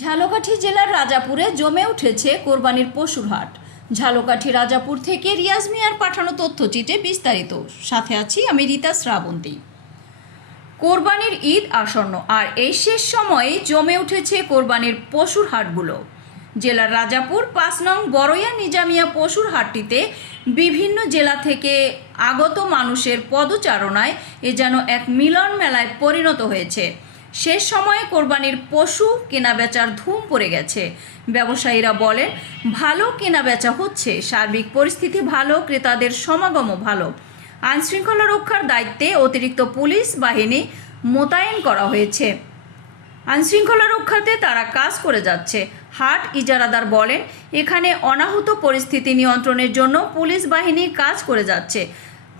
ঝালকাঠি জেলার রাজাপুরে জমে উঠেছে কোরবানির পশুর হাট। ঝালকাঠি রাজাপুর থেকে রিয়াজ মিয়ার পাঠানো তথ্যচিত্রে বিস্তারিত। সাথে আছি আমি রীতা শ্রাবন্তী। কোরবানির ঈদ আসন্ন, আর এই শেষ সময়ে জমে উঠেছে কোরবানির পশুর হাটগুলো। জেলার রাজাপুর ৫ নং বড়ইয়া নিজামিয়া পশুর হাটটিতে বিভিন্ন জেলা থেকে আগত মানুষের পদচারণায় এ যেন এক মিলন মেলায় পরিণত হয়েছে। শেষ সময়ে কোরবানির পশু কেনাবেচার ধুম পড়ে গেছে। ব্যবসায়ীরা বলেন, ভালো কেনাবেচা হচ্ছে, সার্বিক পরিস্থিতি ভালো, ক্রেতাদের সমাগমও ভালো। আইনশৃঙ্খলা রক্ষার দায়িত্বে অতিরিক্ত পুলিশ বাহিনী মোতায়েন করা হয়েছে। আইনশৃঙ্খলা রক্ষাতে তারা কাজ করে যাচ্ছে। হাট ইজারাদার বলেন, এখানে অনাহুত পরিস্থিতি নিয়ন্ত্রণের জন্য পুলিশ বাহিনী কাজ করে যাচ্ছে।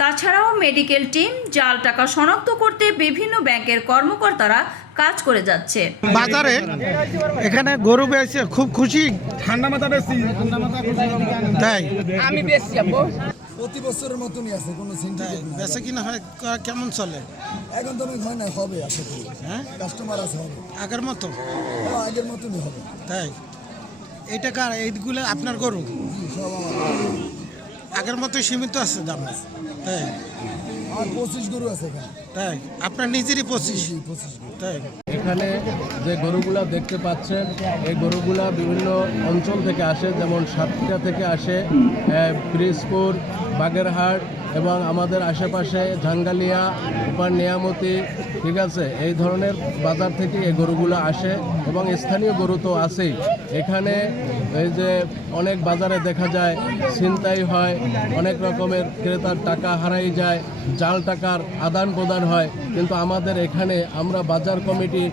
তাছাড়াও মেডিকেল টিম, জাল টাকা শনাক্ত করতে বিভিন্ন ব্যাংকের কর্মকর্তারা কাজ করে যাচ্ছে। বাজারে এখানে গরু বেচে খুব খুশি। ঠান্ডা মাথা বেশি তাই আমি বেশি প্রতি বছরের মতনই আছে, কোনো চিন্তা নেই। বেচে কিনা হয় কেমন চলে? এখন তো হয় না, হবে আশা করি। হ্যাঁ, কাস্টমার আছে, হবে আগের মতো। আগের মতনই হবে। তাই এইটা কার? এইগুলো আপনার গরু? সব আমার। আগের মতো সীমিত আছে দাম? তাই আর 25 গরু আছে এখানে। তাই আপনার নিজেরই 25? 25 গরু। তাই এখানে যে গরুগুলা দেখতে পাচ্ছেন, এই গরুগুলা বিভিন্ন অঞ্চল থেকে আসে, যেমন সাতক্ষীরা থেকে আসে, পিরোজপুর, বাগেরহাট এবং আমাদের আশেপাশে ঝাঙ্গালিয়া, উপার নিয়ামতি, ঠিক আছে, এই ধরনের বাজার থেকে এই গরুগুলো আসে এবং স্থানীয় গরু তো আছেই। এখানে এই যে অনেক বাজারে দেখা যায় ছিনতাই হয়, অনেক রকমের ক্রেতার টাকা হারাই যায়, জাল টাকার আদান প্রদান হয়, কিন্তু আমাদের এখানে আমরা বাজার কমিটি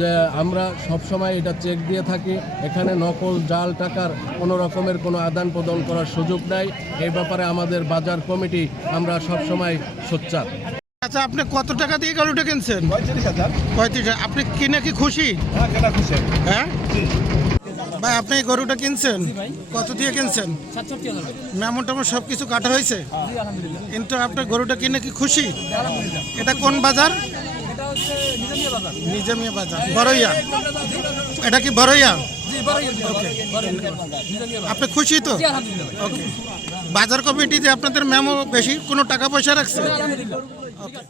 যে আমরা সবসময় এটা চেক দিয়ে থাকি, এখানে নকল জাল টাকার কোনো রকমের কোনো আদান প্রদান করার সুযোগ নাই। এই ব্যাপারে আমাদের বাজার কমিটি আমরা সবসময় সোচ্চার। আচ্ছা, আপনি কত টাকা দিয়ে গরুটা কিনছেন? 35,000। 35। আপনি কিনে কি খুশি? কেনা খুশি। হ্যাঁ ভাই, আপনি এই গরুটা কিনছেন কত দিয়ে কিনছেন? মেমন টেমন সব কিছু কাটা হয়েছে, কিন্তু আপনার গরুটা কিনে কি খুশি? এটা কোন বাজার? নিজামিয়া বাজার, বড়ইয়া। এটা কি বড়ইয়া? আপনি খুশি তো? ওকে। বাজার কমিটি যে আপনাদের মেমো বেশি কোনো টাকা পয়সা রাখছে? ওকে।